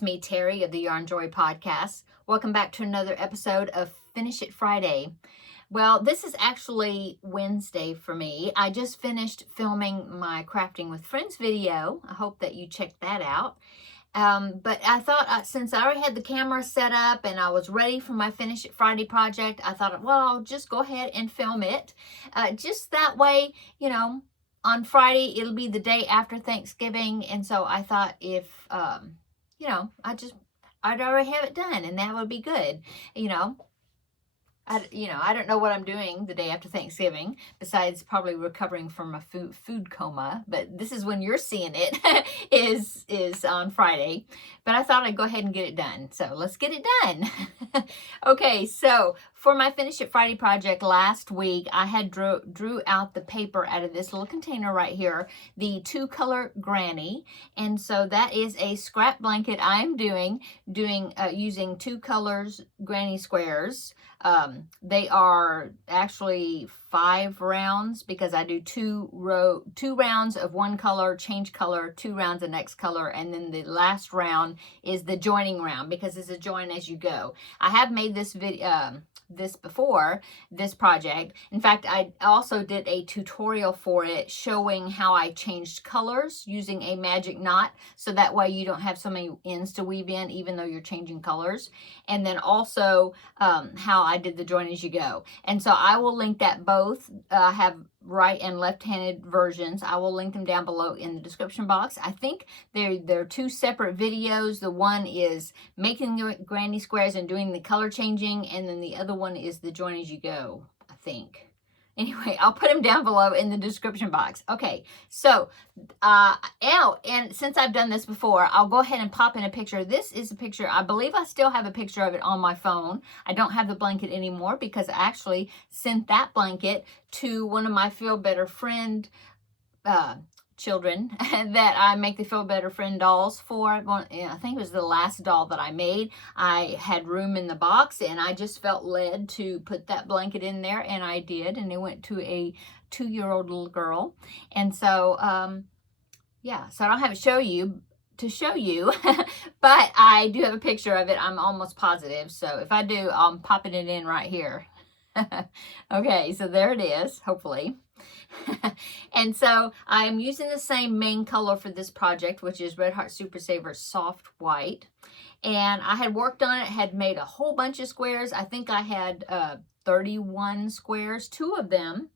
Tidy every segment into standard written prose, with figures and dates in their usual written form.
it's me, Terry of the Yarn Joy podcast. Welcome back to another episode of Finish It Friday. Well, this is actually Wednesday for me. I just finished filming my Crafting with Friends video. I hope that you checked that out. But I thought since I already had the camera set up and I was ready for my Finish It Friday project, I thought, well, I'll just go ahead and film it. Just that way, on Friday, it'll be the day after Thanksgiving. And so I thought if, I'd already have it done and that would be good. I don't know what I'm doing the day after Thanksgiving, besides probably recovering from a food coma. But this is when you're seeing it, is on Friday. But I thought I'd go ahead and get it done. So let's get it done. Okay, so for my Finish It Friday project last week, I had drew out the paper out of this little container right here, the 2-color granny. And so that is a scrap blanket I'm doing using 2 colors granny squares. They are actually 5 rounds because I do 2 rounds of one color, change color, 2 rounds of next color, and then the last round is the joining round because it's a join as you go. I have made this video before this project. In fact, I also did a tutorial for it showing how I changed colors using a magic knot, so that way you don't have so many ends to weave in even though you're changing colors. And then also how I did the join as you go. And so I will link that both. I have right and left-handed versions. I will link them down below in the description box. I think they're 2 separate videos. The one is making the granny squares and doing the color changing, and then the other one is the join as you go, I think. Anyway, I'll put them down below in the description box. Okay, so, and since I've done this before, I'll go ahead and pop in a picture. This is a picture, I believe I still have a picture of it on my phone. I don't have the blanket anymore because I actually sent that blanket to one of my Feel Better Friend children that I make the Feel Better Friend dolls for. I think it was the last doll that I made. I had room in the box and I just felt led to put that blanket in there, and I did, and it went to a 2-year-old little girl. And so yeah, so I don't have to show you but I do have a picture of it. I'm almost positive, so if I do, I'm popping it in right here. Okay, so there it is, hopefully. And so I'm using the same main color for this project, which is Red Heart Super Saver Soft White. And I had worked on it, had made a whole bunch of squares. I think I had 31 squares. 2 of them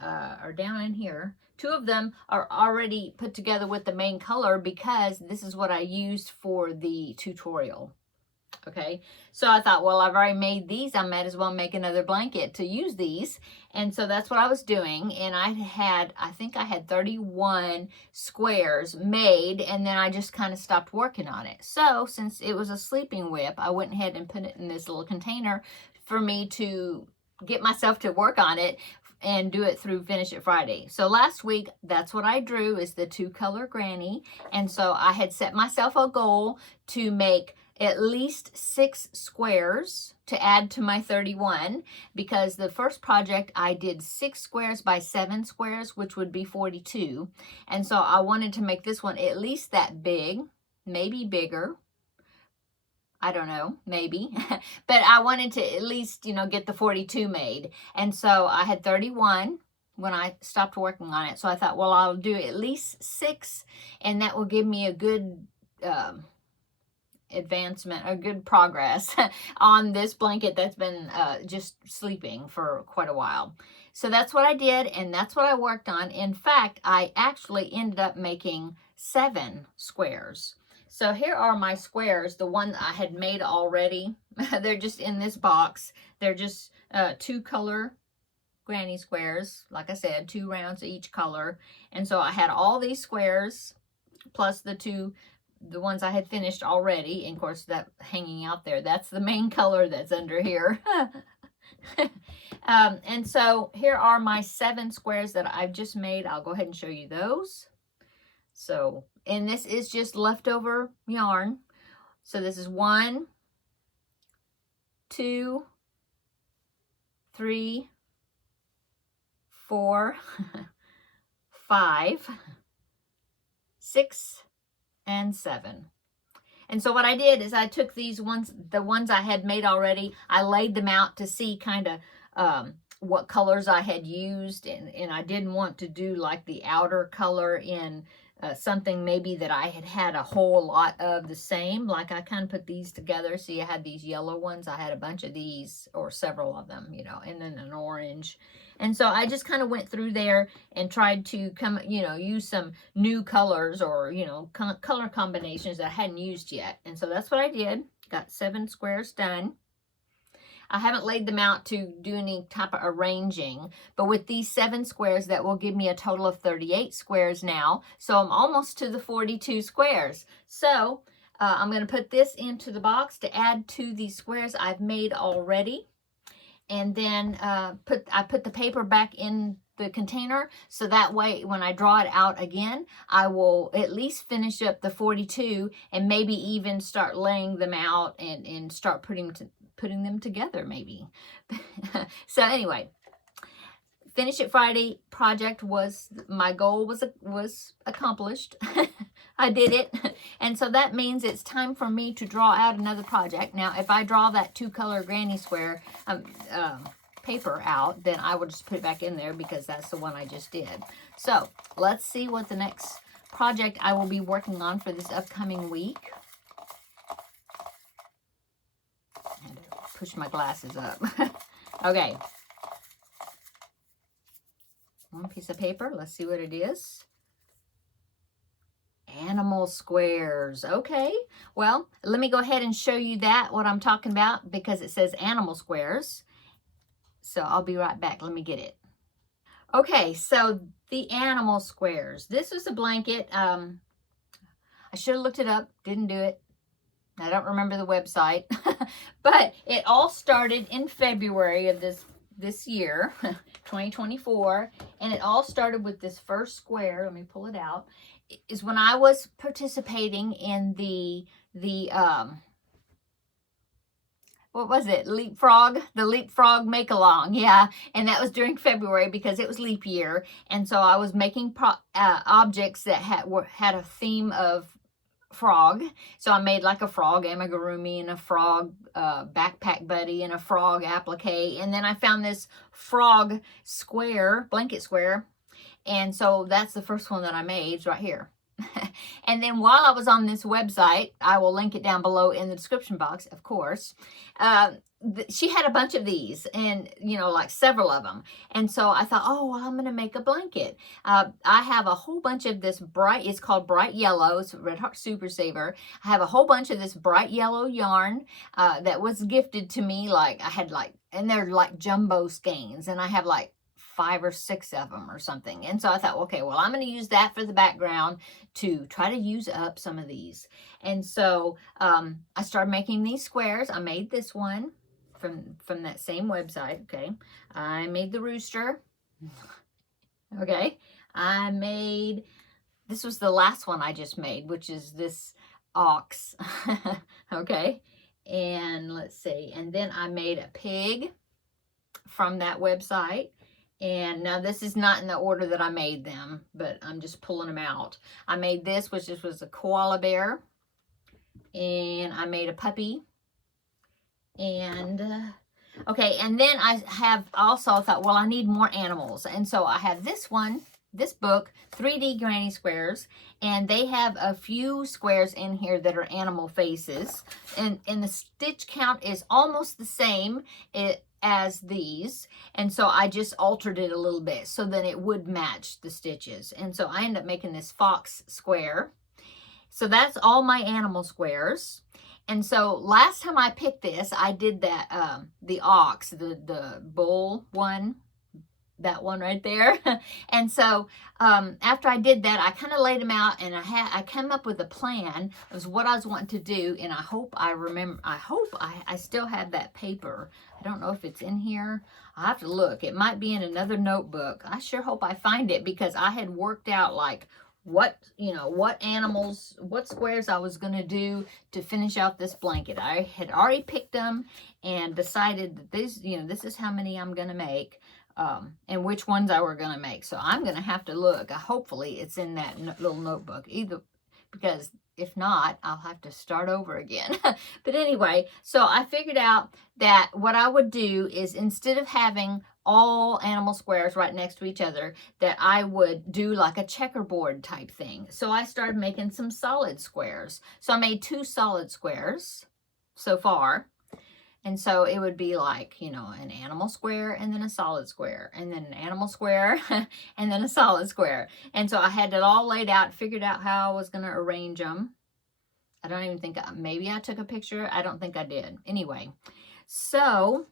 are down in here. 2 of them are already put together with the main color because this is what I used for the tutorial. Okay, so I thought, well, I've already made these. I might as well make another blanket to use these. And so that's what I was doing. And I think I had 31 squares made, and then I just kind of stopped working on it. So since it was a sleeping whip, I went ahead and put it in this little container for me to get myself to work on it and do it through Finish It Friday. So last week, that's what I drew, is the 2-color granny. And so I had set myself a goal to make at least 6 squares to add to my 31, because the first project I did 6 squares by 7 squares, which would be 42. And so I wanted to make this one at least that big, maybe bigger. I don't know, maybe. But I wanted to at least, get the 42 made. And so I had 31 when I stopped working on it. So I thought, well, I'll do at least 6, and that will give me a good advancement, a good progress on this blanket that's been just sleeping for quite a while. So that's what I did, and that's what I worked on. In fact, I actually ended up making 7 squares. So here are my squares, the one I had made already. They're just in this box. They're just 2-color granny squares. Like I said, 2 rounds of each color. And so I had all these squares plus the ones I had finished already. And of course, that hanging out there, that's the main color that's under here. And so here are my 7 squares that I've just made. I'll go ahead and show you those. So, and this is just leftover yarn. So this is 1, 2, 3, 4, 5, 6, and 7. And so what I did is I took these ones, the ones I had made already, I laid them out to see kind of what colors I had used, and I didn't want to do like the outer color in something maybe that I had a whole lot of the same. Like I kind of put these together. See, I had these yellow ones. I had a bunch of these, or several of them, you know, and then an orange. And so I just kind of went through there and tried to come, you know, use some new colors, or, you know, color combinations that I hadn't used yet. And so that's what I did. Got 7 squares done. I haven't laid them out to do any type of arranging, but with these 7 squares, that will give me a total of 38 squares now. So I'm almost to the 42 squares. So I'm going to put this into the box to add to the squares I've made already. And then I put the paper back in the container, so that way when I draw it out again, I will at least finish up the 42 and maybe even start laying them out and start putting them together maybe. So anyway, finish it Friday project was, my goal was accomplished. I did it. And so that means it's time for me to draw out another project. Now, if I draw that 2-color granny square paper out, then I will just put it back in there because that's the one I just did. So let's see what the next project I will be working on for this upcoming week. I had to push my glasses up. Okay. One piece of paper. Let's see what it is. Animal squares. Okay, well, let me go ahead and show you what I'm talking about, because it says animal squares. So I'll be right back. Let me get it. Okay, so the animal squares. This was a blanket. I should have looked it up. Didn't do it. I don't remember the website. But it all started in February of this year, 2024. And it all started with this first square. Let me pull it out. Is when I was participating in the what was it? The leapfrog make-along. Yeah. And that was during February because it was leap year. And so I was making objects that had a theme of frog. So I made like a frog amigurumi and a frog backpack buddy and a frog applique. And then I found this frog square, blanket square. And so that's the first one that I made right here. And then while I was on this website, I will link it down below in the description box, of course. She had a bunch of these, and, you know, like several of them. And so I thought, oh, well, I'm going to make a blanket. I have a whole bunch of this it's called Bright Yellow. It's Red Heart Super Saver. I have a whole bunch of this bright yellow yarn that was gifted to me. Like I had and they're like jumbo skeins, and I have like 5 or 6 of them or something. And so I thought, okay, well, I'm going to use that for the background to try to use up some of these. And so I started making these squares. I made this one from that same website. Okay. I made the rooster. Okay. This was the last one I just made, which is this ox. Okay. And let's see. And then I made a pig from that website. And now this is not in the order that I made them, but I'm just pulling them out. I made this, which was a koala bear. And I made a puppy. And, okay, and then I have also thought, well, I need more animals. And so I have this book, 3D Granny Squares. And they have a few squares in here that are animal faces. And the stitch count is almost the same as these, and so I just altered it a little bit so that it would match the stitches. And so I ended up making this fox square. So that's all my animal squares. And so last time I picked this, I did that the ox, the bull one, that one right there. And so after I did that, I kind of laid them out, and I came up with a plan of what I was wanting to do. And I hope I remember, I still have that paper. I don't know if it's in here. I'll have to look. It might be in another notebook. I sure hope I find it, because I had worked out like what squares I was going to do to finish out this blanket. I had already picked them and decided that this is how many I'm going to make. And which ones I were going to make. So I'm going to have to look. Hopefully it's in that little notebook, either because if not, I'll have to start over again. But anyway, so I figured out that what I would do is, instead of having all animal squares right next to each other, that I would do like a checkerboard type thing. So I started making some solid squares. So I made 2 solid squares so far. And so it would be like, you know, an animal square and then a solid square, and then an animal square and then a solid square. And so I had it all laid out, figured out how I was going to arrange them. I don't even think, maybe I took a picture. I don't think I did. Anyway, so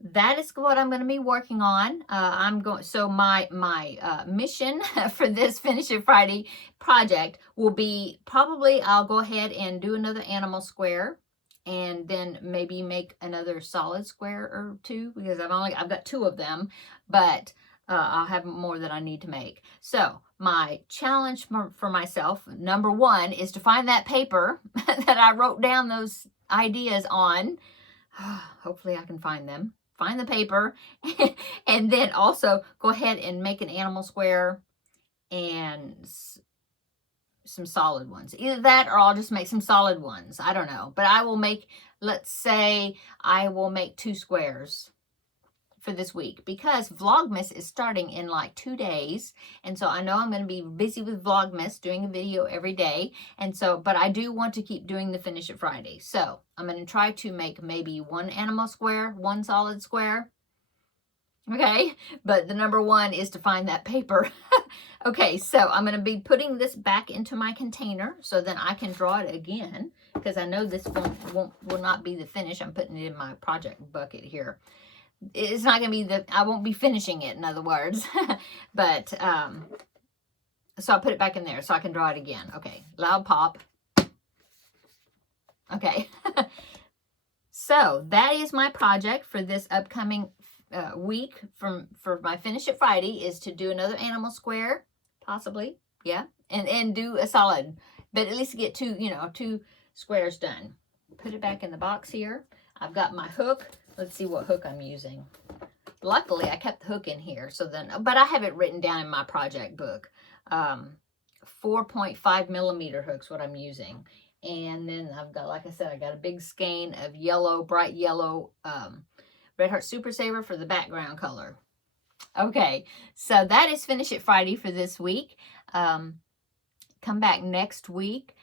that is what I'm going to be working on. So my mission for this Finish It Friday project will be, probably I'll go ahead and do another animal square, and then maybe make another solid square or 2, because I've got 2 of them, but I'll have more that I need to make. So my challenge for myself, number 1, is to find that paper that I wrote down those ideas on. Hopefully I can find them. Find the paper, and then also go ahead and make an animal square and some solid ones. Either that, or I'll just make some solid ones. I don't know. But I will make, let's say I will make 2 squares for this week, because Vlogmas is starting in like 2 days. And so I know I'm going to be busy with Vlogmas, doing a video every day. And so, but I do want to keep doing the Finish It Friday. So I'm going to try to make maybe 1 animal square, 1 solid square. Okay, but the number 1 is to find that paper. Okay, so I'm going to be putting this back into my container, so then I can draw it again, because I know this will not be the finish. I'm putting it in my project bucket here. It's not going to be I won't be finishing it, in other words. But, so I'll put it back in there so I can draw it again. Okay, loud pop. Okay. So that is my project for this upcoming week for my Finish It Friday, is to do another animal square, possibly, yeah, and do a solid, but at least get 2 squares done. Put it back in the box here. I've got my hook. Let's see what hook I'm using. Luckily, I kept the hook in here, so then, but I have it written down in my project book. 4.5 millimeter hooks, what I'm using. And then I've got, like I said, I got a big skein of yellow, bright yellow, Red Heart Super Saver for the background color. Okay, so that is Finish It Friday for this week. Come back next week.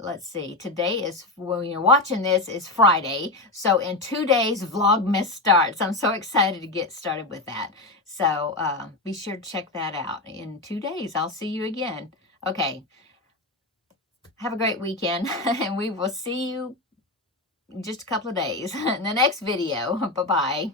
Let's see, today is, when you're watching this, is Friday. So in 2 days, Vlogmas starts. I'm so excited to get started with that. So be sure to check that out. In 2 days, I'll see you again. Okay, have a great weekend, and we will see you in just a couple of days in the next video. Bye-bye.